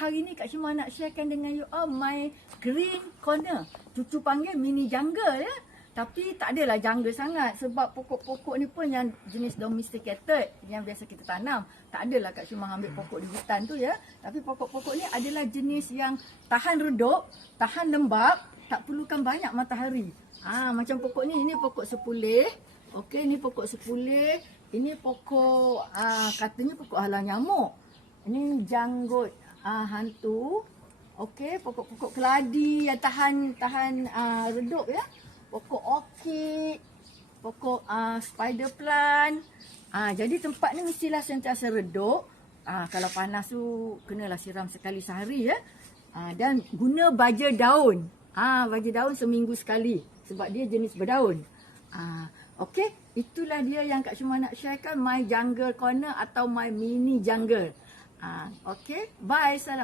hari ni Kak Syuma nak sharekan dengan you all my green corner. Cucu panggil mini jungle ya. Tapi tak adalah jungle sangat sebab pokok-pokok ni pun yang jenis domesticated yang biasa kita tanam. Tak adalah Kak Syuma ambil pokok di hutan tu ya. Tapi pokok-pokok ni adalah jenis yang tahan redup, tahan lembab, tak perlukan banyak matahari. Macam pokok ni pokok sepulih. Okey, ni pokok sepulih. Ini pokok katanya pokok halang nyamuk. Ini janggut hantu. Okey, pokok-pokok keladi yang tahan redup ya. Pokok orkid, pokok spider plant. Jadi tempat ni mestilah sentiasa redup. Kalau panas tu kenalah siram sekali sehari ya. Dan guna baja daun. Baja daun seminggu sekali sebab dia jenis berdaun. Okey, itulah dia yang Kak Syuma nak sharekan my jungle corner atau my mini jungle. Okey, bye, salam.